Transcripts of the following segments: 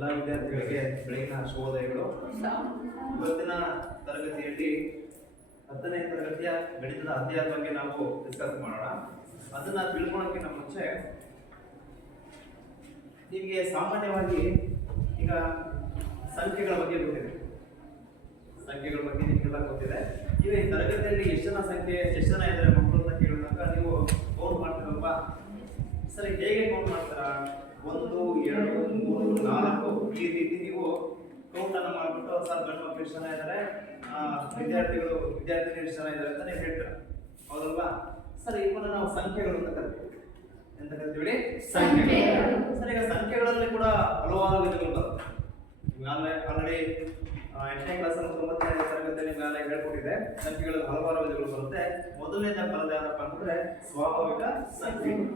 ಎಲ್ಲ ವಿದ್ಯಾರ್ಥಿಗಳಿಗೆ ಬೆಳಗಿನ ಶುಭೋದಯಗಳು. ಇವತ್ತಿನ ತರಗತಿಯಲ್ಲಿ 10ನೇ ತರಗತಿಯ ಗಣಿತದ ಅಧ್ಯಾಯದ ಬಗ್ಗೆ ನಾವು ಡಿಸ್ಕಸ್ ಮಾಡೋಣ. ಅದನ್ನ ತಿಳ್ಕೊಳ್ಳೋಕ್ಕಿಂತ ಮುಂಚೆ ನಿಮಗೆ ಸಾಮಾನ್ಯವಾಗಿ ಈಗ ಸಂಖ್ಯೆಗಳ ಬಗ್ಗೆ ಗೊತ್ತಿದೆ. ಸಂಖ್ಯೆಗಳ ಬಗ್ಗೆ ನಿಮಗೆಲ್ಲ ಗೊತ್ತಿದೆ. ಈಗ ಈ ತರಗತಿಯಲ್ಲಿ ಎಷ್ಟು ಜನ ಇದ್ದಾರೆ ಮಕ್ಕಳು ಅಂತ ಕೇಳಿದಾಗ ನೀವು ಕೌಂಟ್ ಮಾಡ್ತೀರಲ್ವಾ? ಸರಿ, ಹೇಗೆ ಕೌಂಟ್ ಮಾಡ್ತಾರ? 1 2 3 4 ಈ ರೀತಿ ನೀವು ಕೌಂಟ್ ಅನ್ನು ಮಾಡ್ಬಿಟ್ಟು ಸರ್ ಗಂಡು ಮಕ್ಕಳು ಎಷ್ಟು ಜನ ಇದ್ದಾರೆ, ವಿದ್ಯಾರ್ಥಿನಿಯರು ಎಷ್ಟು ಜನ ಇದ್ದಾರೆ ಅಂತ ನೀವು ಹೇಳ್ತೀರ, ಹೌದಲ್ವಾ? ಸರಿ, ಇವನ್ನ ನಾವು ಸಂಖ್ಯೆಗಳು ಅಂತ ಕರಿತೀವಿ. ಎಂತ ಕರಿತೀವಿ? ಸಂಖ್ಯೆಗಳು. ಸರಿ, ಈಗ ಸಂಖ್ಯೆಗಳಲ್ಲಿ ಕೂಡ ಹಲವಾರು ವಿಧಗಳು ಬರುತ್ತೆ. ಆಲ್ರೆಡಿ 8ನೇ ಕ್ಲಾಸ್ 9ನೇ ತರಗತಿಯಲ್ಲಿ ನಿಮ್ಗೆ ಹೇಳ್ಕೊಟ್ಟಿದೆ. ಸಂಖ್ಯೆಗಳಲ್ಲಿ ಹಲವಾರು ವಿಧಗಳು ಬರುತ್ತೆ. ಮೊದಲನೇದ ಬರೋದು ಯಾರಪ್ಪ ಅಂದ್ರೆ ಸ್ವಾಭಾವಿಕ ಸಂಖ್ಯೆಗಳು.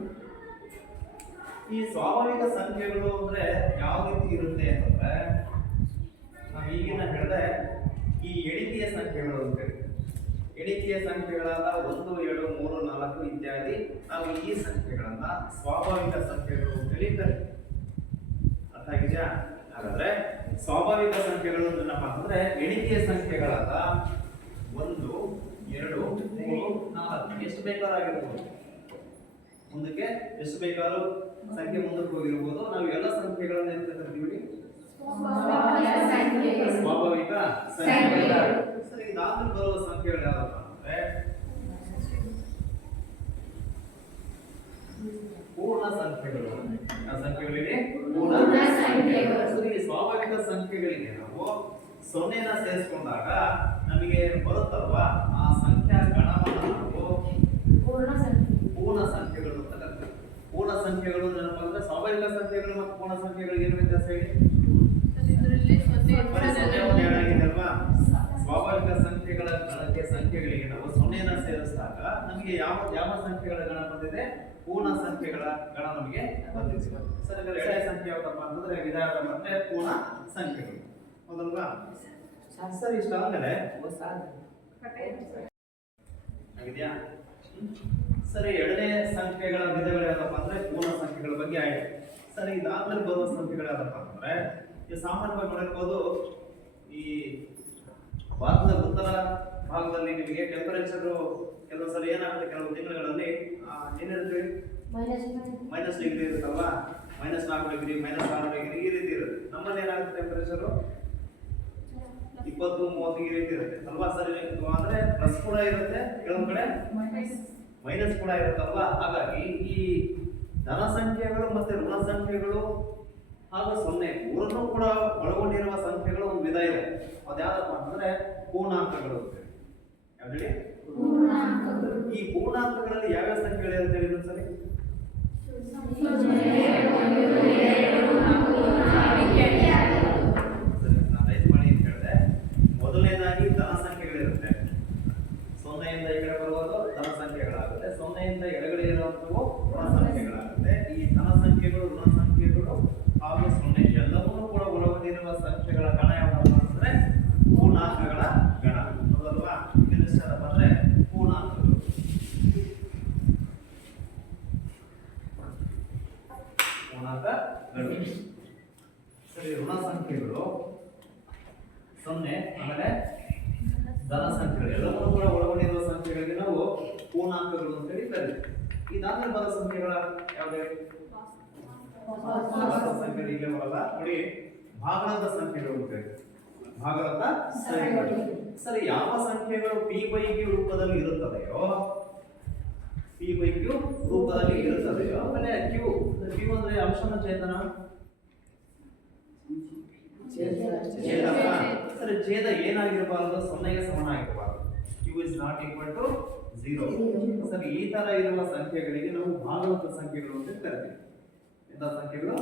ಈ ಸ್ವಾಭಾವಿಕ ಸಂಖ್ಯೆಗಳು ಅಂದ್ರೆ ಯಾವ ರೀತಿ ಇರುತ್ತೆ ಅಂತಂದ್ರೆ, ನಾವು ಈಗಿನ ಹೇಳಿದ್ರೆ ಈ ಎಣಿಕೆಯ ಸಂಖ್ಯೆಗಳು ಅಂತ ಹೇಳಿ, ಎಣಿಕೆಯ ಸಂಖ್ಯೆಗಳಾದ 1 2 3 4 ಇತ್ಯಾದಿ, ನಾವು ಈ ಸಂಖ್ಯೆಗಳನ್ನ ಸ್ವಾಭಾವಿಕ ಸಂಖ್ಯೆಗಳು ಅಂತ ಹೇಳಿ ಕರಿತೀವಿ. ಅರ್ಥ ಆಗಿದೆಯಾ? ಹಾಗಾದ್ರೆ ಸ್ವಾಭಾವಿಕ ಸಂಖ್ಯೆಗಳು ಏನಪ್ಪಾ ಅಂತಂದ್ರೆ ಎಣಿಕೆಯ ಸಂಖ್ಯೆಗಳಾದ 1 2 3 4 ಎಷ್ಟು ಬೇಕಾಗಿರ್ಬೋದು, ಮುಂದಕ್ಕೆ ಎಷ್ಟು ಬೇಕಾದ್ರೂ ಸಂಖ್ಯೆ ಮುಂದಕ್ಕೆ ಹೋಗಿರ್ಬೋದು. ನಾವು ಎಲ್ಲ ಸಂಖ್ಯೆಗಳನ್ನ ಎಂತ ಕರಿತೀವಿ? ಸ್ವಾಭಾವಿಕ ಸಂಖ್ಯೆಗಳು. ಸರಿ, ಇದಾದ್ರೂ ಬರುವ ಸಂಖ್ಯೆಗಳು ಯಾವಪ್ಪ ಅಂದ್ರೆ ಪೂರ್ಣ ಸಂಖ್ಯೆಗಳು. ಆ ಸಂಖ್ಯೆಗಳಿಗೆ ಪೂರ್ಣ ಸಂಖ್ಯೆಗಳು. ಸರಿ, ಸ್ವಾಭಾವಿಕ ಸಂಖ್ಯೆಗಳಿಗೆ ನಾವು 0ನ ಸೇರಿಸಿಕೊಂಡಾಗ ನಮಗೆ ಬರುತ್ತಲ್ವಾ ಆ ಸಂಖ್ಯಾ ಗಣವನ್ನು ನಾವು ಪೂರ್ಣ ಸಂಖ್ಯೆಗಳು ಅಂತ ಕರಿತೀವಿ. ಪೂರ್ಣ ಸಂಖ್ಯೆಗಳು ಏನಪ್ಪಾ ಅಂದ್ರೆ ಸ್ವಾಭಾವಿಕ ಸಂಖ್ಯೆಗಳು ಮತ್ತು ಪೂರ್ಣ ಸಂಖ್ಯೆಗಳಿಗೆ ಏನು ವ್ಯತ್ಯಾಸ ಹೇಳಿ? ಅಲ್ವಾ? ಸ್ವಾಭಾವಿಕ ಸಂಖ್ಯೆಗಳ ಗಣಕ್ಕೆ ಸಂಖ್ಯೆಗಳಿಗೆ ನಾವು 0ನ ಸೇರಿಸಿದಾಗ ನಮಗೆ ಯಾವ ಸಂಖ್ಯೆಗಳ ಗಣ ಬಂದಿದೆ? ಪೂರ್ಣ ಸಂಖ್ಯೆಗಳ ಗಣ ನಮಗೆ ಬಂದಿದೆ. ಸರಿ, ಎರಡನೇ ಸಂಖ್ಯೆ ಯಾವ್ದಪ್ಪ ಅಂತಂದ್ರೆ ವಿಧಾನ ಮತ್ತೆ ಪೂರ್ಣ ಸಂಖ್ಯೆಗಳು, ಹೌದಲ್ವಾ? ಸರಿ, ಇಷ್ಟ ಆದ್ಮೇಲೆ ಆಗಿದೆಯಾ? ಸರಿ, ಎರಡನೇ ಸಂಖ್ಯೆಗಳ ವಿಧಗಳು ಯಾವ್ದಪ್ಪ ಅಂದ್ರೆ ಪೂರ್ಣ ಸಂಖ್ಯೆಗಳ ಬಗ್ಗೆ ಆಯ್ತು. ಸರಿ, ಇದಾದ್ಮೇಲೆ ಬರುವ ಸಂಖ್ಯೆಗಳು ಯಾವ್ದಪ್ಪ ಅಂದ್ರೆ ಈ ಸಾಮಾನ್ಯವಾಗಿ ನೋಡಿರ್ಬೋದು, ಈ ಭಾರತದ ಉತ್ತರ ಭಾಗದಲ್ಲಿ ನಿಮಗೆ ಟೆಂಪರೇಚರ್ ಕೆಲವು ಸಲ ಏನಾಗುತ್ತೆ, ಕೆಲವು ತಿಂಗಳುಗಳಲ್ಲಿ ಏನಿರುತ್ತೆ -, ಡಿಗ್ರಿ ಇರುತ್ತಲ್ವಾ? -4 ಡಿಗ್ರಿ, -6 ಡಿಗ್ರಿ ಈ ರೀತಿ ಇರುತ್ತೆ. ನಮ್ಮಲ್ಲಿ ಏನಾಗುತ್ತೆ ಟೆಂಪರೇಚರ್ 20-30 ಈ ರೀತಿ ಇರುತ್ತೆ ಅಲ್ವಾ? ಸರಿ, ಅಂದ್ರೆ ಪ್ಲಸ್ ಕೂಡ ಇರುತ್ತೆ, ಕೆಲವೊಂದು ಕಡೆ ಮೈನಸ್ ಕೂಡ ಇರುತ್ತಲ್ವಾ? ಹಾಗಾಗಿ ಈ ಧನ ಸಂಖ್ಯೆಗಳು ಮತ್ತೆ ಋಣ ಸಂಖ್ಯೆಗಳು ಹಾಗೂ 0 ಮೂರನ್ನು ಕೂಡ ಒಳಗೊಂಡಿರುವ ಸಂಖ್ಯೆಗಳು ಒಂದು ವಿಧ ಇದೆ. ಅದ್ಯಾವುದಪ್ಪ ಅಂತಂದ್ರೆ ಪೂರ್ಣಾಂಕಗಳು. ಯಾವ್ದು? ಈ ಪೂರ್ಣಾಂಕಗಳಲ್ಲಿ ಯಾವ್ಯಾವ ಸಂಖ್ಯೆಗಳು ಅಂತ ಹೇಳಿ ಸರಿ? ನಾನು ರೈಟ್ ಮಾಡಿ ಅಂತ ಹೇಳಿದೆ. ಮೊದಲನೇದಾಗಿ ಧನ ಸಂಖ್ಯೆಗಳಿರುತ್ತೆ. 0ಯಿಂದ ಈ ಕಡೆ ಬರುವುದು ಧನ ಸಂಖ್ಯೆಗಳಾಗುತ್ತೆ. 0ಯಿಂದ ಎಡಗಡೆ ಇರುವಂತವು ಋಣ ಸಂಖ್ಯೆಗಳಾಗುತ್ತೆ. ಈ ಧನ ಸಂಖ್ಯೆಗಳು, ಋಣ ಸಂಖ್ಯೆಗಳು ಹಾಗೂ 0 ಎಲ್ಲವನ್ನೂ ಕೂಡ ಒಳಗೊಂಡಿರುವ ಸಂಖ್ಯೆಗಳ ಗಣ ಯಾವ್ದಪ್ಪ ಅಂದ್ರೆ ಪೂರ್ಣಾಂಕಗಳ ಗಣ, ಹೌದಲ್ವಾ? ಇದೆಷ್ಟಪ್ಪ ಅಂದ್ರೆ ಪೂರ್ಣಾಂಕಗಳು. ಪೂರ್ಣಾಂಕಗಳು. ಸರಿ, ಋಣ ಸಂಖ್ಯೆಗಳು 0, ಆಮೇಲೆ ಧನ ಸಂಖ್ಯೆಗಳು ಎಲ್ಲವನ್ನೂ ಕೂಡ ಒಳಗೊಂಡಿರುವ ಸಂಖ್ಯೆಗಳಿಗೆ ನಾವು ಪೂರ್ಣಾಂಕಗಳು ಅಂತ ಹೇಳಿ ಕರೀತೀವಿ. ಇದಾದ್ಮೇಲೆ ಬರೋ ಸಂಖ್ಯೆಗಳ ಯಾವುದೇ ಸಂಖ್ಯೆ ಈಗ ಬರಲ್ಲ ನೋಡಿ, ಭಾಗಲಬ್ಧ ಸಂಖ್ಯೆಗಳು ಅಂತ ಹೇಳಿ. ಭಾಗಲಬ್ಧ ಸಂಖ್ಯೆಗಳು. ಸರಿ, ಯಾವ ಸಂಖ್ಯೆಗಳು p/q ರೂಪದಲ್ಲಿ ಇರುತ್ತದೆಯೋ, p/q ರೂಪದಲ್ಲಿ ಇರುತ್ತದೆಯೋ, ಆಮೇಲೆ q ಅಂದ್ರೆ ಅಂಶನ ಚೇತನ, ಸರಿ, ಛೇದ ಏನಾಗಿರಬಾರದು? 0ಗೆ ಸಮನಾಗಿರಬಾರದು. q is not equal to 0. ಸರಿ, ಈ ತರ ಇರುವ ಸಂಖ್ಯೆಗಳಿಗೆ ನಾವು ಭಾಗಲಬ್ಧ ಸಂಖ್ಯೆಗಳು ಅಂತ ಕರಿತೀವಿ. ಎಂತ ಸಂಖ್ಯೆಗಳು?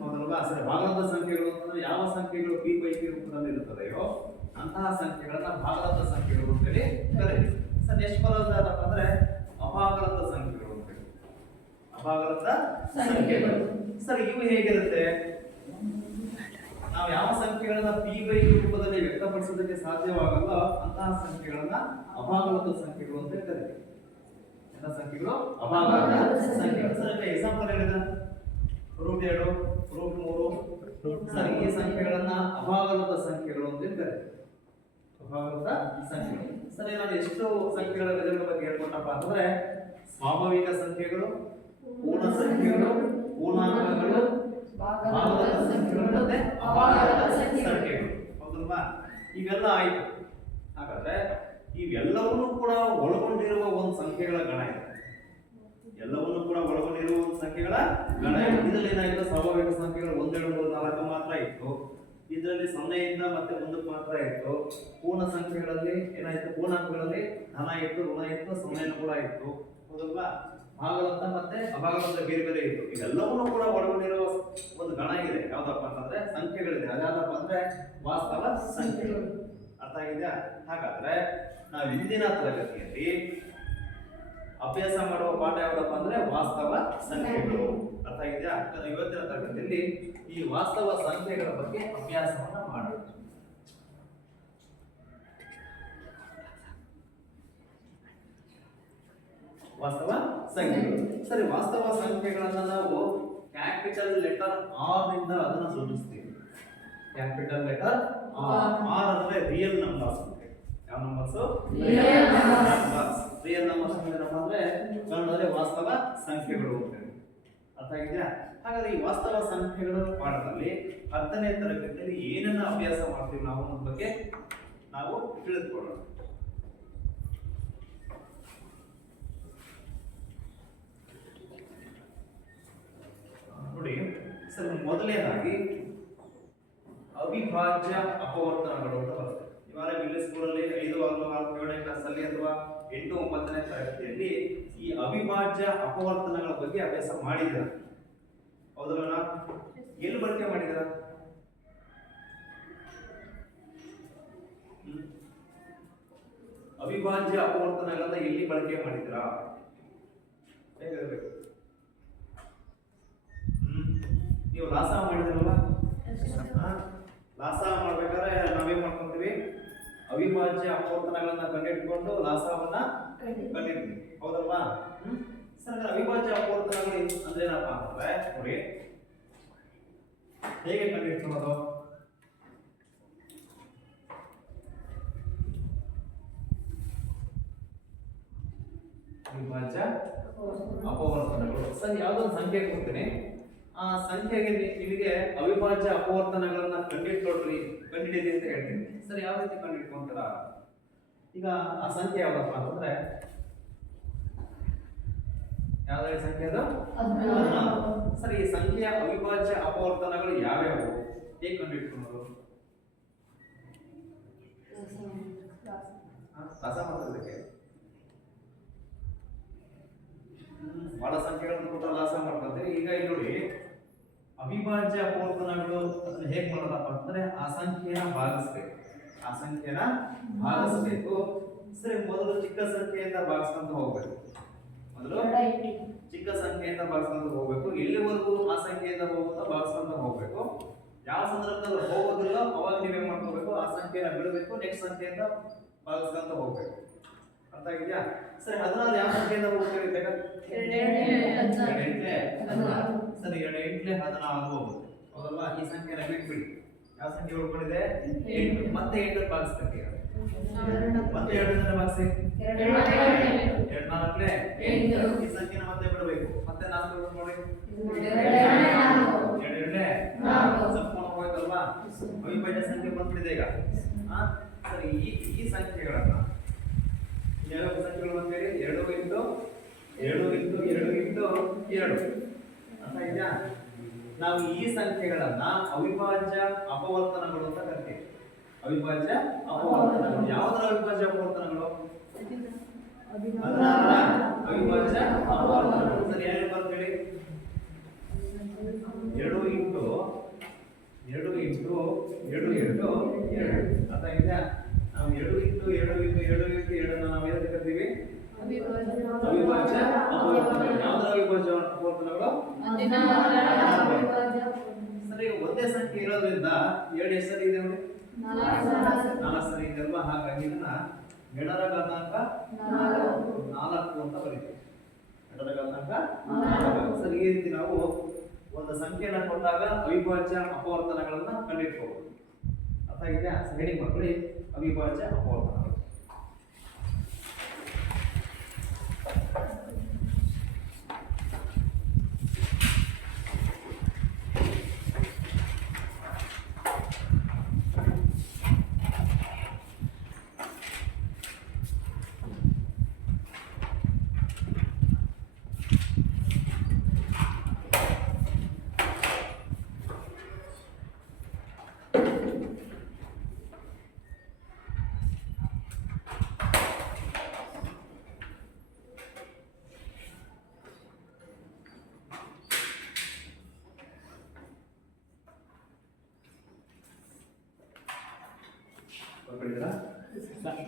ಹೌದಲ್ವಾ? ಸರಿ, ಭಾಗಲಬ್ಧ ಸಂಖ್ಯೆಗಳು ಅಂತಂದ್ರೆ ಯಾವ ಸಂಖ್ಯೆಗಳು p/q ರೂಪದಲ್ಲಿ ಇರುತ್ತದೆಯೋ ಅಂತಹ ಸಂಖ್ಯೆಗಳನ್ನ ಭಾಗಲಬ್ಧ ಸಂಖ್ಯೆಗಳು ಅಂತ ಹೇಳಿ ಕರೀತೀವಿ. ಸರಿ, ಎಷ್ಟು ಬರೋದಾದಪ್ಪ ಅಂದ್ರೆ ಅಭಾಗಲಬ್ಧ ಸಂಖ್ಯೆಗಳು ಅಂತ ಹೇಳಿ. ಅಭಾಗಲಬ್ಧ ಸಂಖ್ಯೆಗಳು. ಸರಿ, ಇವು ಹೇಗಿರುತ್ತೆ? ನಾವು ಯಾವ ಸಂಖ್ಯೆಗಳನ್ನ p/q ರೂಪದಲ್ಲಿ ವ್ಯಕ್ತಪಡಿಸೋದಕ್ಕೆ ಸಾಧ್ಯವಾಗಲ್ಲ ಅಂತಹ ಸಂಖ್ಯೆಗಳನ್ನ ಅಭಾಗಲಬ್ಧ ಸಂಖ್ಯೆಗಳು ಅಂತ ಕರೀತೀವಿ. ಸಂಖ್ಯೆಗಳು ಅಭಾಗಲಬ್ಧ ಸಂಖ್ಯೆಗಳು. ಸರ್, ಎಕ್ಸಾಂಪಲ್ ಹೇಳಿದ √2 √3 ಸರಿ ಈ ಸಂಖ್ಯೆಗಳನ್ನ ಅಭಾಗಲಬ್ಧ ಸಂಖ್ಯೆಗಳು ಅಂತ ಕರೀತಾರೆ. ಅಭಾಗಲಬ್ಧ ಸಂಖ್ಯೆಗಳು. ಸರಿ ನಾನು ಎಷ್ಟು ಸಂಖ್ಯೆಗಳ ವಿಧಗಳ ಬಗ್ಗೆ ಹೇಳ್ಕೊಟ್ಟಪ್ಪ ಅಂದ್ರೆ ಸ್ವಾಭಾವಿಕ ಸಂಖ್ಯೆಗಳು, ಪೂರ್ಣ ಸಂಖ್ಯೆಗಳು, ಪೂರ್ಣಾಂಕಗಳು, ಭಾಗಲಬ್ಧ ಸಂಖ್ಯೆಗಳು ಮತ್ತೆ ಅಭಾಗಲಬ್ಧ ಸಂಖ್ಯೆಗಳು. ಹೌದಲ್ವಾ? ಇವೆಲ್ಲ ಆಯ್ತು. ಹಾಗಾದ್ರೆ ಇವೆಲ್ಲವನ್ನೂ ಕೂಡ ಒಳಗೊಂಡಿರುವ ಒಂದು ಸಂಖ್ಯೆಗಳ ಗಣ ಇದೆ. ಎಲ್ಲವನ್ನೂ ಕೂಡ ಒಳಗೊಂಡಿರುವ ಒಂದು ಸಂಖ್ಯೆಗಳ ಗಣ ಇದೆ. ಇದರಲ್ಲಿ ಏನಾಯ್ತು, ಸ್ವಾಭಾವಿಕ ಸಂಖ್ಯೆಗಳು 1 2 3 4 ಮಾತ್ರ ಇತ್ತು. ಇದರಲ್ಲಿ 0 ಇಂದ ಮತ್ತೆ 1 ಮಾತ್ರ ಇತ್ತು. ಪೂರ್ಣ ಸಂಖ್ಯೆಗಳಲ್ಲಿ ಏನಾಯ್ತು, ಪೂರ್ಣಾಂಕಗಳಲ್ಲಿ ಧನ ಇತ್ತು, ಋಣ ಇತ್ತು, 0 ಕೂಡ ಇತ್ತು. ಹೌದಲ್ವಾ? ಭಾಗಲಬ್ಧ ಮತ್ತೆ ಅಭಾಗಲಬ್ಧ ಬೇರೆ ಬೇರೆ ಇತ್ತು. ಇವೆಲ್ಲವನ್ನೂ ಕೂಡ ಒಳಗೊಂಡಿರುವ ಒಂದು ಗಣ ಇದೆ. ಯಾವ್ದಪ್ಪ ಅಂತಂದ್ರೆ ಸಂಖ್ಯೆಗಳಿದೆ. ಅದ್ಯಾವ್ದಪ್ಪ ಅಂದ್ರೆ ವಾಸ್ತವ ಸಂಖ್ಯೆಗಳು. ಅರ್ಥ ಆಗಿದೆಯಾ? ಹಾಗಾದ್ರೆ ನಾವು ಇಂದಿನ ತರಗತಿಯಲ್ಲಿ ಅಭ್ಯಾಸ ಮಾಡುವ ಪಾಠ ಯಾವ್ದಪ್ಪ ಅಂದ್ರೆ ವಾಸ್ತವ ಸಂಖ್ಯೆಗಳು. ಅರ್ಥ ಆಗಿದೆಯಾ? ಇವತ್ತಿನ ತರಗತಿಯಲ್ಲಿ ಈ ವಾಸ್ತವ ಸಂಖ್ಯೆಗಳ ಬಗ್ಗೆ ಅಭ್ಯಾಸವನ್ನ ಮಾಡೋಣ. ವಾಸ್ತವ ಸಂಖ್ಯೆಗಳು. ಸರಿ, ವಾಸ್ತವ ಸಂಖ್ಯೆಗಳನ್ನ ನಾವು ಕ್ಯಾಪಿಟಲ್ ಲೆಟರ್ ಆರ್ ನಿಂದ ಅದನ್ನ ಸೂಚಿಸ್ತೀವಿ. Capital letter R. ಆರ್ ಅಂದ್ರೆ ರಿಯಲ್ ನಂಬರ್ಸ್. ಯಾವ numbers? Real numbers. Real numbers ಅಂದ್ರೆ ಕನ್ನಡದಲ್ಲಿ ವಾಸ್ತವ ಸಂಖ್ಯೆಗಳು ಅಂತ. ಅರ್ಥ ಆಗಿದೆಯಾ? ಹಾಗಾದ್ರೆ ಈ ವಾಸ್ತವ ಸಂಖ್ಯೆಗಳ ಪಾಠದಲ್ಲಿ 10ನೇ ತರಗತಿಯಲ್ಲಿ ಏನನ್ನ ಅಭ್ಯಾಸ ಮಾಡ್ತೀವಿ ನಾವು ಅನ್ನೋದ್ರ ಬಗ್ಗೆ ನಾವು ತಿಳಿದುಕೊಳ್ಳೋಣ. ನೋಡಿ ಸರ್, ಮೊದಲನೇದಾಗಿ ಅವಿಭಾಜ್ಯ ಅಪವರ್ತನಗಳು ಅಂತ ಬರುತ್ತೆ. ಇವಾಗ ಇಂಗ್ಲಿಷ್ ಸ್ಕೂಲಲ್ಲಿ 5, 6, 7ನೇ ಕ್ಲಾಸ್ ಅಲ್ಲಿ ಅಥವಾ 8, 9ನೇ ತರಗತಿಯಲ್ಲಿ ಈ ಅವಿಭಾಜ್ಯ ಅಪವರ್ತನಗಳ ಬಗ್ಗೆ ಅಭ್ಯಾಸ ಮಾಡಿದ್ದೀರ. ಹೌದಲ್ಲ? ಎಲ್ಲಿ ಬಳಕೆ ಮಾಡಿದ್ದೀರ? ಅವಿಭಾಜ್ಯ ಅಪವರ್ತನಗಳನ್ನ ಎಲ್ಲಿ ಬಳಕೆ ಮಾಡಿದ್ದೀರಾ? ಹೇಗಿರಬೇಕು? ನೀವು ಲಾಸ ಮಾಡಿದ್ರಲ್ಲ, ಲಾಸ ಮಾಡ್ಬೇಕಾದ್ರೆ ನಾವೇನ್ ಮಾಡ್ಕೊಂತೀವಿ? ಅವಿಭಾಜ್ಯ ಅಪವರ್ತನಗಳನ್ನ ಕಂಡುಹಿಡ್ಕೊಂಡು ಲಾಸವನ್ನ ಕಂಡಿಡ್ತೀವಿ. ಹೌದಲ್ವಾ? ಸರ್, ಅವಿಭಾಜ್ಯ ಅಪವರ್ತನಗಳು ಅಂದ್ರೆ ಏನಪ್ಪ ಅಂತಂದ್ರೆ ನೋಡಿ, ಹೇಗೆ ಕಂಡುಹಿಡ್ಕೊಳ್ಳೋದು? ಅವಿಭಾಜ್ಯ ಅಪವರ್ತನಗಳು. ಸರ್, ಯಾವ್ದೊಂದು ಸಂಖ್ಯೆ ಕೊಡ್ತೀನಿ, ಆ ಸಂಖ್ಯೆಗೆ ನಿಮಗೆ ಅವಿಭಾಜ್ಯ ಅಪವರ್ತನಗಳನ್ನ ಕಂಡುಹಿಡ್ಕೊಳ್ರಿ, ಕಂಡುಹಿಡಿದಿ ಅಂತ ಹೇಳ್ತೀನಿ. ಸರಿ, ಯಾವ ರೀತಿ ಕಂಡುಹಿಡ್ಕೊಂತೀರಾ? ಈಗ ಆ ಸಂಖ್ಯೆ ಯಾವ್ದಪ್ಪ ಅಂತಂದ್ರೆ ಯಾವ್ದಾವ ಸಂಖ್ಯೆ ಅದು? 14. ಸರಿ, ಈ ಸಂಖ್ಯೆಯ ಅವಿಭಾಜ್ಯ ಅಪವರ್ತನಗಳು ಯಾವ್ಯಾವು? ಹೇಗೆ ಕಂಡುಹಿಡ್ಕೊಳ್ಳೋದು? ಲಾಸ ಮಾಡೋದಕ್ಕೆ ಬಹಳ ಸಂಖ್ಯೆಗಳನ್ನು ಕೊಟ್ಟು ಲಾಸ ಮಾಡ್ಕೊಳ್ತೀವಿ. ಈಗ ಇಲ್ಲಿ ನೋಡಿ, ಅವಿಭಾಜ್ಯ ಅಪವರ್ತನಗಳು ಅದನ್ನ ಹೇಗೆ ಮಾಡೋದಪ್ಪ ಅಂತಂದ್ರೆ ಆ ಸಂಖ್ಯೆನ ಭಾಗಿಸ್ಬೇಕು. ಆ ಸಂಖ್ಯೆನ ಭಾಗಿಸ್ಬೇಕು. ಸರಿ, ಮೊದಲು ಚಿಕ್ಕ ಸಂಖ್ಯೆಯಿಂದ ಭಾಗಿಸ್ಕೊಂತ ಹೋಗ್ಬೇಕು. ಮೊದಲು ಚಿಕ್ಕ ಸಂಖ್ಯೆಯಿಂದ ಭಾಗಿಸ್ಕೊಂತ ಹೋಗ್ಬೇಕು. ಎಲ್ಲಿವರೆಗೂ ಆ ಸಂಖ್ಯೆಯಿಂದ ಹೋಗುತ್ತಾ ಭಾಗಿಸ್ಕೊಂತ ಹೋಗ್ಬೇಕು. ಯಾವ ಸಂದರ್ಭದಲ್ಲಿ ಹೋಗೋದಿಲ್ಲ ಅವಾಗ ನೀವೇನ್ ಮಾಡ್ಕೋಬೇಕು? ಆ ಸಂಖ್ಯೆನ ಬಿಡಬೇಕು, ನೆಕ್ಸ್ಟ್ ಸಂಖ್ಯೆಯಿಂದ ಭಾಗಿಸ್ಕೊಂತ ಹೋಗ್ಬೇಕು. ಅರ್ಥ ಆಗಿದ್ಯಾ? ಸರಿ, 16 ಯಾವ ಸಂಖ್ಯೆಯಿಂದ ಹೋಗ್ತೇವೆ? ಸರಿ, 2 8 14 ಹೋಗುತ್ತೆ. ಹೌದಲ್ವಾ? ಈ ಸಂಖ್ಯೆನ ಬಿಟ್ಬಿಡಿ. ಯಾವ ಸಂಖ್ಯೆ ಉಳ್ಕೊಂಡಿದೆ? 8. ಮತ್ತೆ 8 ಭಾಗಿಸ್ಬೇಕು. ಮತ್ತೆ 2 ಭಾಗಿಸಿ 2 4 8. ಈ ಸಂಖ್ಯೆನ ಮತ್ತೆ ಬಿಡಬೇಕು. ಮತ್ತೆ 4 ನೋಡಿ, 2 ಸಂಪೂರ್ಣ ಹೋಯ್ತಲ್ವಾ? ಅವಿಭಾಜ್ಯ ಸಂಖ್ಯೆ ಬಂದ್ಬಿಟ್ಟಿದೆ ಈಗ. ಸರಿ, ಈ ಸಂಖ್ಯೆಗಳನ್ನ ಯಾವ ಸಂಖ್ಯೆಗಳು ಅಂತೇಳಿ 2 × 2 × 2. ಅಂತ ಇದೆಯಾ? ನಾವು ಈ ಸಂಖ್ಯೆಗಳನ್ನ ಅವಿಭಾಜ್ಯ ಅಪವರ್ತನಗಳು ಅಂತ ಕರಿತೀವಿ. ಅವಿಭಾಜ್ಯ ಅಪವರ್ತನಗಳು. ಯಾವುದರ ಅವಿಭಾಜ್ಯ ಅಪವರ್ತನಗಳು? 16ರ ಅವಿಭಾಜ್ಯ ಅಪವರ್ತನಗಳು. ಸರಿ, ಏನು ಬರ್ತೇಳಿ? 2 × 2 × 2. ಅರ್ಥ ಇದೆಯಾ? ನಾವು 2 × 2 × 2 ನಾವು ಏನಂತ ಕರಿತೀವಿ? ಅವಿಭಾಜ್ಯ ಅಪವರ್ತನಗಳು. ಯಾವುದರ ಅವಿಭಾಜ್ಯ ಅಪವರ್ತನಗಳು? ಸರಿ, ಒಂದೇ ಸಂಖ್ಯೆ ಇರೋದ್ರಿಂದ 2 ಎಷ್ಟು ಇದೆ ನೋಡಿ? 4 ಸರಿ ಇದೆ ಅಲ್ವಾ? ಹಾಗಾಗಿ ಇದನ್ನ ಎಡರ ಘಾತಾಂಕ 4 ಅಂತ ಬರೀತೀವಿ. ಎಡರ ಘಾತಾಂಕ 4. ಸರಿ, ಈ ರೀತಿ ನಾವು ಒಂದು ಸಂಖ್ಯೆನ ಕೊಟ್ಟಾಗ ಅವಿಭಾಜ್ಯ ಅಪವರ್ತನಗಳನ್ನ ಕಂಡುಹಿಡ್ಕೋಬಹುದು. ಅರ್ಥ ಆಗಿದೆಯಾ? ಹೆಡಿಂಗ್ ಮಾಡ್ಕೊಳ್ಳಿ, ಅವಿಭಾಜ್ಯ ಅಪವರ್ತನಗಳು.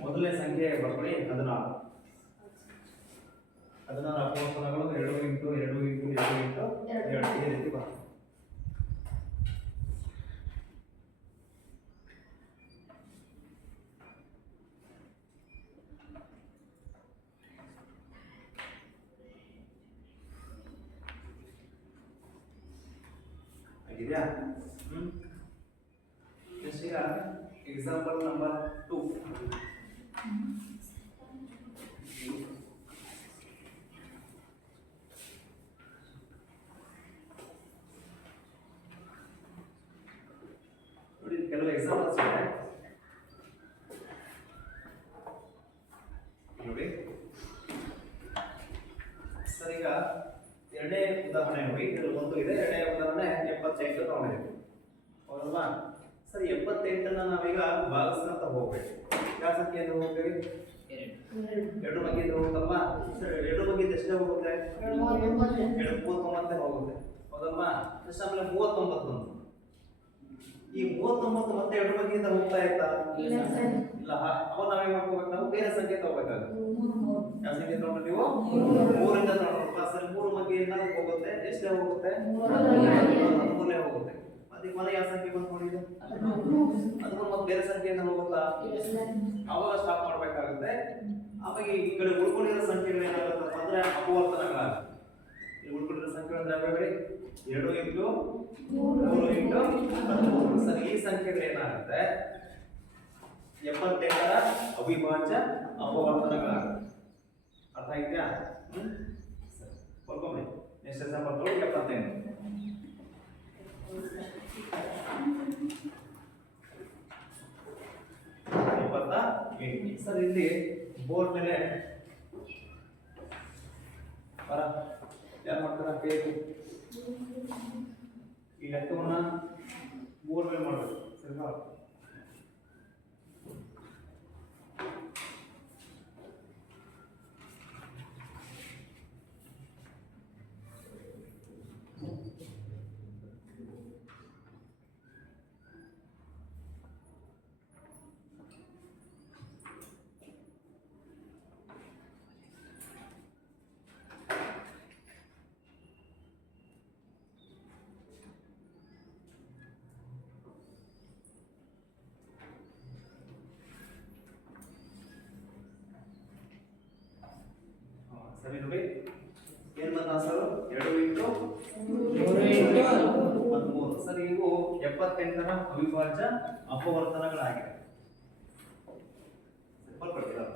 ಮೊದಲನೇ ಸಂಖ್ಯೆ ಬರ್ಕೊಳ್ಳಿ, 16. 16 ಅಪವರ್ತನಗಳು 2 ಇಂಟು 2 ಇಂಟು 2 ಇಂಟು 2 ಈ ರೀತಿ ಬರ್ತದೆ. ಆಗಿದೆಯಾ? ಈಗ ಎಕ್ಸಾಂಪಲ್ ನಂಬರ್ 2. ನೋಡಿ, ಕೆಲವು ಎಕ್ಸಾಂಪಲ್ಸ್ ಇದೆ ನೋಡಿ ಸರ್. ಈಗ ಎರಡನೇ ಉದಾಹರಣೆ ನೋಡಿ, ಇದರಲ್ಲಿ ಒಂದು ಇದೆ. ಎರಡನೇ ಉದಾಹರಣೆ 78 ತಗೊಂಡಿದ್ದೀವಿ, ಹೌದಲ್ವಾ ಸರ್? 78 ನಾವೀಗ ಭಾಗಿಸ್ಕೊಂತ ಹೋಗ್ಬೇಕು. ಯಾವ ಸಂಖ್ಯೆಯಿಂದ ಹೋಗ್ತೀವಿ? 2 ಬಗ್ಗೆಯಿಂದ ಹೋಗುತ್ತಲ್ವಾ ಸರ್? 2 ಬಗ್ಗೆಯಿಂದ ಎಷ್ಟೇ ಹೋಗುತ್ತೆ? 39 ಹೋಗುತ್ತೆ, ಹೌದಲ್ವಾ? ಎಷ್ಟು ಆಮೇಲೆ 39 ಬಂತು. ಈ 39 ಮತ್ತೆ 2 ಬಗ್ಗೆಯಿಂದ ಹೋಗ್ತಾ ಇತ್ತಾ? ಇಲ್ಲ. ಅವಾಗ ನಾವೇನ್ ಮಾಡ್ಕೋಬೇಕು? ನಾವು ಬೇರೆ ಸಂಖ್ಯೆ ತಗೋಬೇಕಾಗುತ್ತೆ. ಯಾವ ಸಂಖ್ಯೆ ತಗೊಂಡ್ರೆ ನೀವು? 3 ಇಂದ ತಗೊಂಡ್ರಪ್ಪ ಸರ್. 3 ಬಗ್ಗೆಯಿಂದ ಹೋಗುತ್ತೆ, ಎಷ್ಟೇ ಹೋಗುತ್ತೆ? 13 ಹೋಗುತ್ತೆ. ಅದಕ್ಕೆ ಮನೆ ಯಾವ ಸಂಖ್ಯೆ ಬಂದು ನೋಡಿದ್ದು? ಅದಕ್ಕೆ ಮತ್ತೆ ಬೇರೆ ಸಂಖ್ಯೆಯಿಂದ ಹೋಗುತ್ತಾ? ಅವಾಗ ಸ್ಟಾಪ್ ಮಾಡ್ಬೇಕಾಗುತ್ತೆ. ಆವಾಗ ಈ ಕಡೆ ಉಳ್ಕೊಂಡಿರೋ ಸಂಖ್ಯೆಗಳು ಏನಾಗುತ್ತಪ್ಪ ಅಂದ್ರೆ ಅಪವರ್ತನಗಳಾಗುತ್ತೆ. ಇಲ್ಲಿ ಉಳ್ಕೊಂಡಿರೋ ಸಂಖ್ಯೆಗಳು ಅಂದ್ರೆ 2 ಇಂಟು 3 ಇಂಟು 13. ಸರ್, ಈ ಸಂಖ್ಯೆಗಳು ಏನಾಗುತ್ತೆ? 78ರ ಅವಿಭಾಜ್ಯ ಅಪವರ್ತನಗಳಾಗುತ್ತೆ. ಅರ್ಥ ಆಗಿದೆಯಾ? ಸರಿ, ಬರ್ಕೊಂಬಿಡಿ. ನೆಕ್ಸ್ಟ್ ಎಕ್ಸಾಂಪಲ್ ನೋಡಿ, 78. ಸರ್, ಇಲ್ಲಿ ಬೋರ್ಡ್ ಮೇಲೆ ಯಾರು ಮಾಡ್ತಾರ? ಬೇಕು ಈ ಲೆಕ್ಕವನ್ನ ಬೋರ್ಡ್ ಮೇಲೆ ಮಾಡಬೇಕು. ಸರಿನಾ? ಸರಿ ನೋಡಿ, ಏನ್ ಬಂದ ಆನ್ಸರ್? 2 into 3 into 13. ಸರಿ, ಇವು 78ರ ಅವಿಭಾಜ್ಯ ಅಪವರ್ತನಗಳಾಗಿವೆ. ಬರ್ಕೊಡ್ತೀರಾ?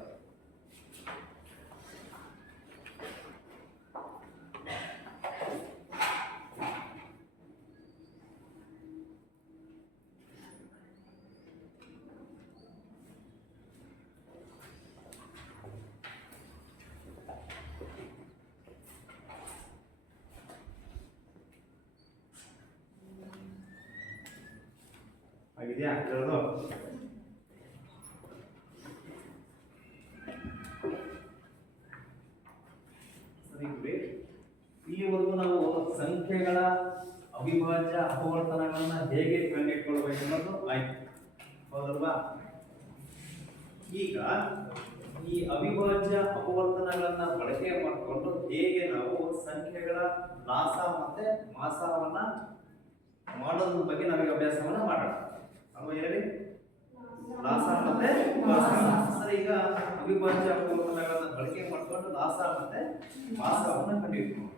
ಆಗಿದೆಯಾ? ಹೇಳೋದು ಸರಿ. ಇಲ್ಲಿವರೆಗೂ ನಾವು ಸಂಖ್ಯೆಗಳ ಅವಿಭಾಜ್ಯ ಅಪವರ್ತನಗಳನ್ನ ಹೇಗೆ ಕಂಡುಹಿಡ್ಕೊಳ್ಬೇಕು ಅನ್ನೋದು ಆಯ್ತು, ಹೌದಲ್ವಾ? ಈಗ ಈ ಅವಿಭಾಜ್ಯ ಅಪವರ್ತನಗಳನ್ನ ಬಳಕೆ ಮಾಡಿಕೊಂಡು ಹೇಗೆ ನಾವು ಸಂಖ್ಯೆಗಳ ಲಾಸ ಮತ್ತೆ ಮಾಸವನ್ನ ಮಾಡೋದ್ರ ಬಗ್ಗೆ ನಾವೀಗ ಅಭ್ಯಾಸವನ್ನ ಮಾಡೋಣ. ಅಲ್ವಾ? ಹೇಳಿ, ಲಾಸ ಮತ್ತೆ ಮಾಸ. ಸರಿ, ಈಗ ಅವಿಭಾಜ್ಯ ಅಪವರ್ತನಗಳನ್ನ ಬಳಕೆ ಮಾಡಿಕೊಂಡು ಲಾಸ ಮತ್ತೆ ಮಾಸವನ್ನ ಕಂಡುಹಿಡ್ಕೊಂಡು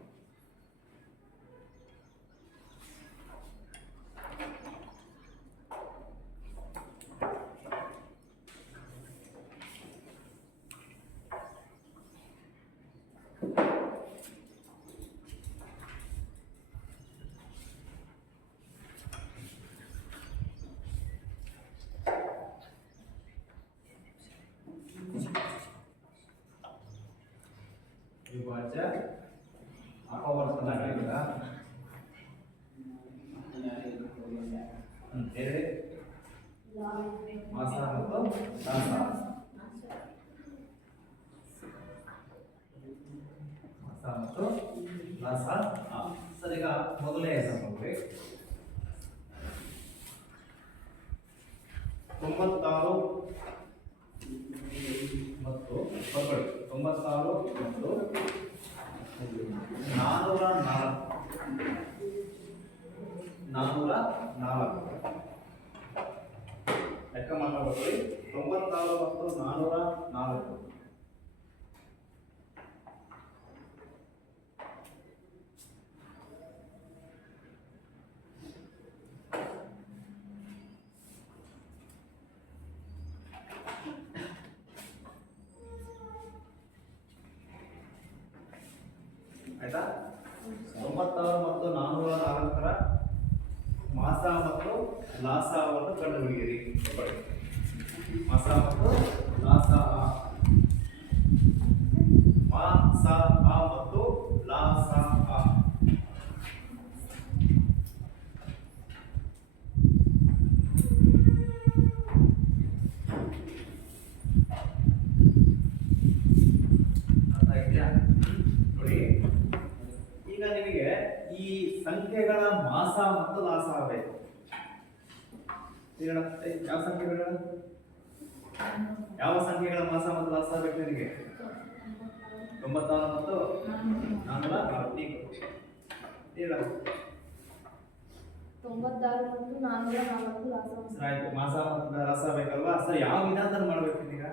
ಅವಿಭಾಜ್ಯ ಅಪವರ್ತನಗಳಿಂದ ಹೇಳಿ ಮಾಸ ಮತ್ತು ಲಾಸ. ಮಾಸ ಮತ್ತು ಲಾಸ. ಸರ್ ಈಗ ಮೊದಲನೇ ಎಕ್ಸಾಂಪಲ್ 96 ಮತ್ತು 96 ಮತ್ತು 404 ಲೆಕ್ಕ ಮಾಡಬಹುದು. 96 ಮತ್ತು 404 ಆಯ್ತಾ. 96 ಮತ್ತು 404ರ ಮಾಸ ಮತ್ತು ಲಾಸವನ್ನು ಕಂಡುಹಿಡಿಯಿರಿ. ಮಾಸ ಮತ್ತು ಲಾಸ. ಮಾಸ ಮತ್ತು ಲಾಸ. ನೋಡಿ, ಈಗ ನಿಮಗೆ ಈ ಸಂಖ್ಯೆಗಳ ಮಾಸ ಮತ್ತು ಲಾಸ ಆಗಬೇಕು. ಯಾವ ಸಂಖ್ಯೆಗಳ ಮಾಸ ಮತ್ತು ಲಾಸ ಆಗಬೇಕು ನಿಮಗೆ? 96 ಮತ್ತು 404. ಹೇಳ 96 ಮತ್ತು 404 ಲಾಸ. ಆಯ್ತು, ಮಾಸ ಮತ್ತು ಲಾಸ ಬೇಕಲ್ವಾ? ಸರ್ ಯಾವ ವಿಧಾನದಲ್ಲಿ ಮಾಡ್ಬೇಕು ಈಗ?